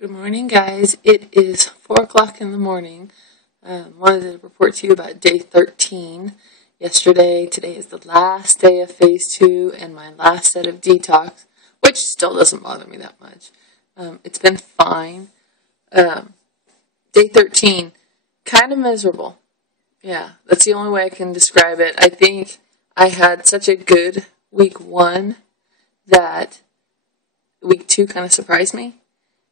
Good morning, guys. It is 4 o'clock in the morning. Wanted to report to you about day 13 yesterday. Today is the last day of phase 2 and my last set of detox, which still doesn't bother me that much. It's been fine. Day 13, kind of miserable. Yeah, that's the only way I can describe it. I think I had such a good week 1 that week 2 kind of surprised me.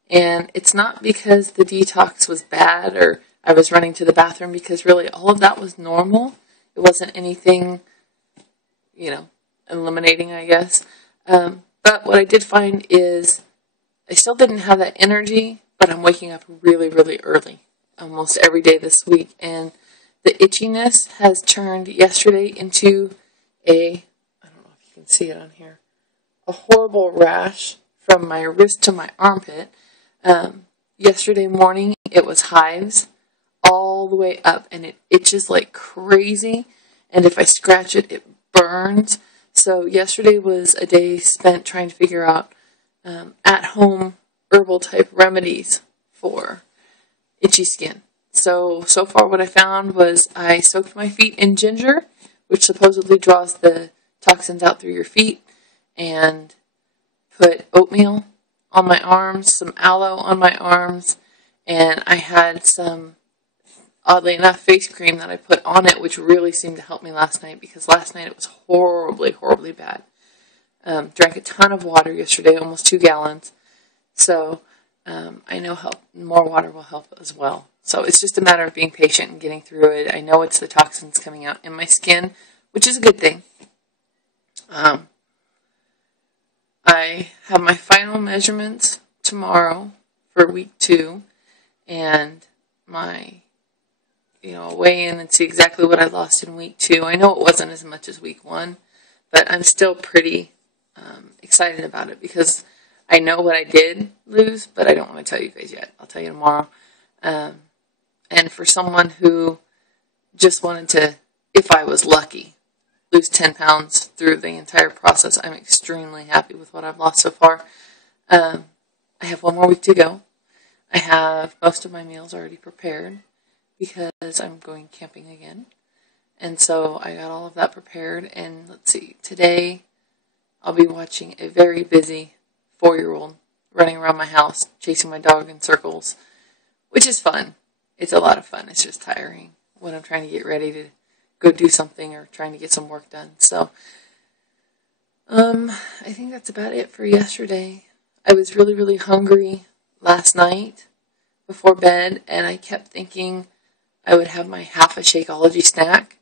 And it's not because the detox was bad or I was running to the bathroom, because really all of that was normal. It wasn't anything, eliminating, I guess. But what I did find is I still didn't have that energy, but I'm waking up really, really early almost every day this week. And the itchiness has turned yesterday into I don't know if you can see it on here, a horrible rash from my wrist to my armpit. Yesterday morning, it was hives all the way up, and it itches like crazy, and if I scratch it, it burns. So yesterday was a day spent trying to figure out at-home herbal-type remedies for itchy skin. So far what I found was I soaked my feet in ginger, which supposedly draws the toxins out through your feet, and put oatmeal on my arms, some aloe on my arms, and I had some, oddly enough, face cream that I put on it, which really seemed to help me last night, because last night it was horribly, horribly bad. Drank a ton of water yesterday, almost 2 gallons, so I know more water will help as well. So it's just a matter of being patient and getting through it. I know it's the toxins coming out in my skin, which is a good thing. I have my final measurements tomorrow for week 2, and my, weigh in and see exactly what I lost in week 2. I know it wasn't as much as week 1, but I'm still pretty excited about it, because I know what I did lose, but I don't want to tell you guys yet. I'll tell you tomorrow. And for someone who just wanted to, if I was lucky, lose 10 pounds through the entire process, I'm extremely happy with what I've lost so far. I have 1 more week to go. I have most of my meals already prepared because I'm going camping again. And so I got all of that prepared. And let's see, today I'll be watching a very busy 4-year-old running around my house, chasing my dog in circles, which is fun. It's a lot of fun. It's just tiring when I'm trying to get ready to go do something or trying to get some work done. So, I think that's about it for yesterday. I was really, really hungry last night before bed, and I kept thinking I would have my half a Shakeology snack,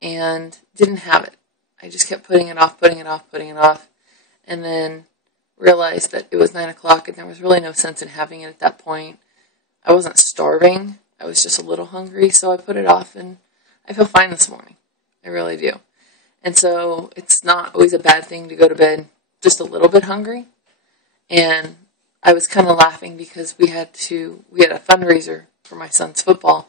and didn't have it. I just kept putting it off, and then realized that it was 9 o'clock, and there was really no sense in having it at that point. I wasn't starving. I was just a little hungry, so I put it off, and I feel fine this morning. I really do. And so it's not always a bad thing to go to bed just a little bit hungry. And I was kind of laughing because we had a fundraiser for my son's football,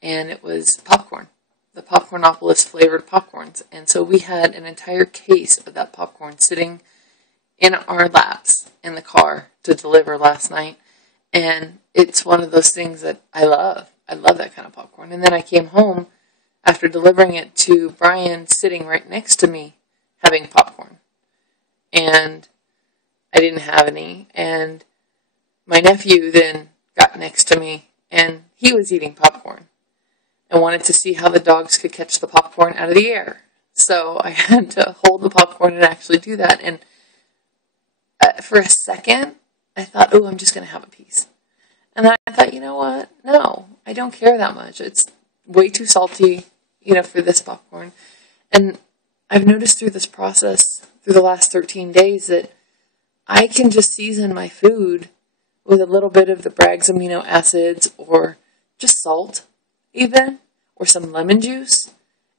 and it was popcorn, the Popcornopolis flavored popcorns. And so we had an entire case of that popcorn sitting in our laps in the car to deliver last night. And it's one of those things that I love. I love that kind of popcorn. And then I came home after delivering it to Brian, sitting right next to me having popcorn. And I didn't have any. And my nephew then got next to me, and he was eating popcorn and wanted to see how the dogs could catch the popcorn out of the air. So I had to hold the popcorn and actually do that. And for a second, I thought, I'm just going to have a piece. And then I thought, you know what? No, I don't care that much. It's way too salty, for this popcorn. And I've noticed through this process, through the last 13 days, that I can just season my food with a little bit of the Bragg's amino acids, or just salt, even, or some lemon juice,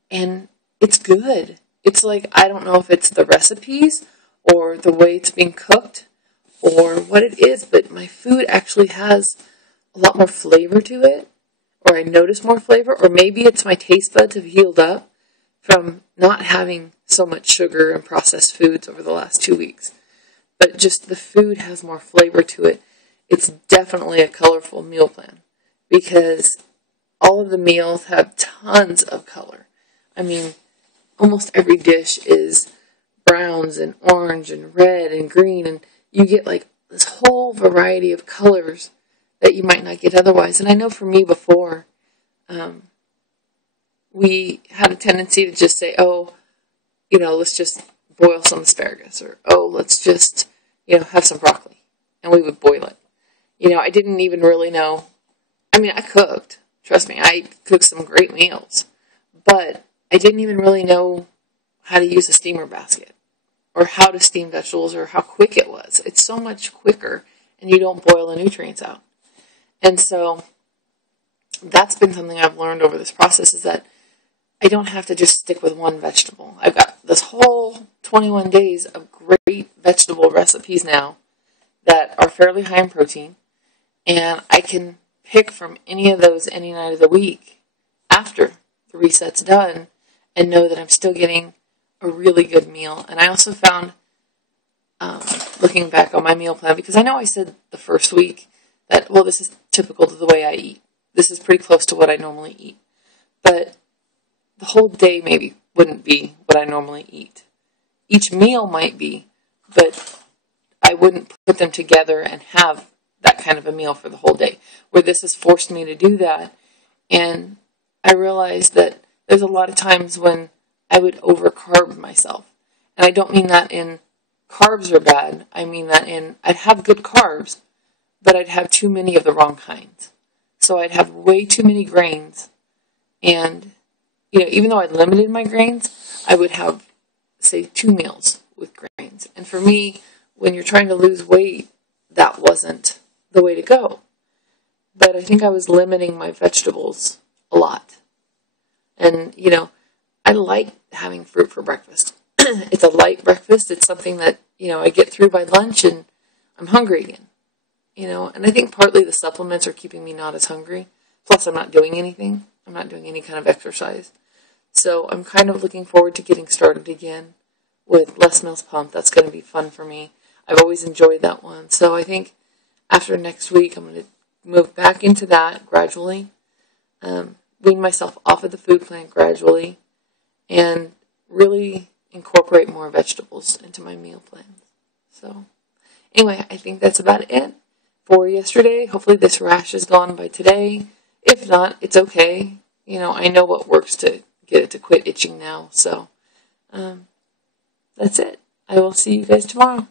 and it's good. It's like, I don't know if it's the recipes, or the way it's being cooked, or what it is, but my food actually has a lot more flavor to it, or I notice more flavor, or maybe it's my taste buds have healed up from not having so much sugar and processed foods over the last 2 weeks. But just the food has more flavor to it, it's definitely a colorful meal plan because all of the meals have tons of color. I mean, almost every dish is browns and orange and red and green, and you get like this whole variety of colors that you might not get otherwise. And I know for me before, we had a tendency to just say, oh, let's just boil some asparagus, or, oh, let's just, have some broccoli. And we would boil it. I didn't even really know. I mean, I cooked. Trust me, I cooked some great meals. But I didn't even really know how to use a steamer basket or how to steam vegetables or how quick it was. It's so much quicker, and you don't boil the nutrients out. And so that's been something I've learned over this process, is that I don't have to just stick with one vegetable. I've got this whole 21 days of great vegetable recipes now that are fairly high in protein, and I can pick from any of those any night of the week after the reset's done and know that I'm still getting a really good meal. And I also found, looking back on my meal plan, because I know I said the first week that, well, this is typical to the way I eat. This is pretty close to what I normally eat. But the whole day maybe wouldn't be what I normally eat. Each meal might be, but I wouldn't put them together and have that kind of a meal for the whole day, where this has forced me to do that. And I realized that there's a lot of times when I would overcarb myself. And I don't mean that in carbs are bad. I mean that in I'd have good carbs, but I'd have too many of the wrong kinds. So I'd have way too many grains. And, even though I'd limited my grains, I would have, say, 2 meals with grains. And for me, when you're trying to lose weight, that wasn't the way to go. But I think I was limiting my vegetables a lot. And, I like having fruit for breakfast. It's a light breakfast. It's something that, I get through by lunch and I'm hungry again. And I think partly the supplements are keeping me not as hungry. Plus, I'm not doing anything. I'm not doing any kind of exercise. So I'm kind of looking forward to getting started again with Les Mills Pump. That's going to be fun for me. I've always enjoyed that one. So I think after next week, I'm going to move back into that gradually, wean myself off of the food plan gradually, and really incorporate more vegetables into my meal plans. So anyway, I think that's about it for yesterday. Hopefully this rash is gone by today. If not, it's okay. I know what works to get it to quit itching now. So that's it. I will see you guys tomorrow.